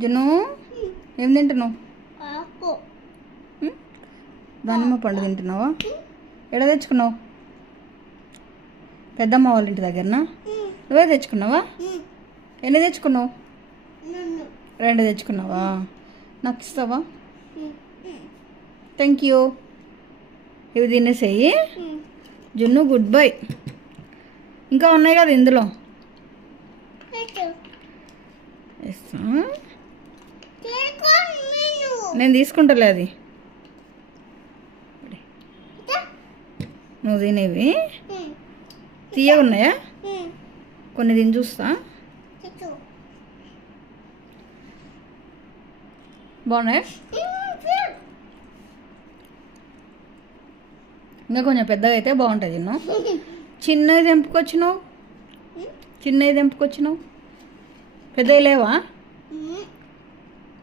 జున్ను ఏం తింటున్నావు? దానిమ్మ పండు తింటున్నావా? ఎక్కడ తెచ్చుకున్నావు? పెద్దమ్మ వాళ్ళ ఇంటి దగ్గరనా? నువ్వే తెచ్చుకున్నావా? ఎన్ని తెచ్చుకున్నావు? 2 తెచ్చుకున్నావా? నాకు ఇస్తావా? Thank you. ఇవి తినేసేయి. జున్ను గుడ్ బై. ఇంకా ఉన్నాయి కదా ఇందులో. నేను తీసుకుంటలే అది. నువ్వు తినేవి తీయగా ఉన్నాయా? కొన్ని తిని చూస్తా. బాగున్నాయా? ఇంకా కొంచెం పెద్దగా అయితే బాగుంటుంది. చిన్నది తెంపుకొచ్చినావు, పెద్దవి లేవా?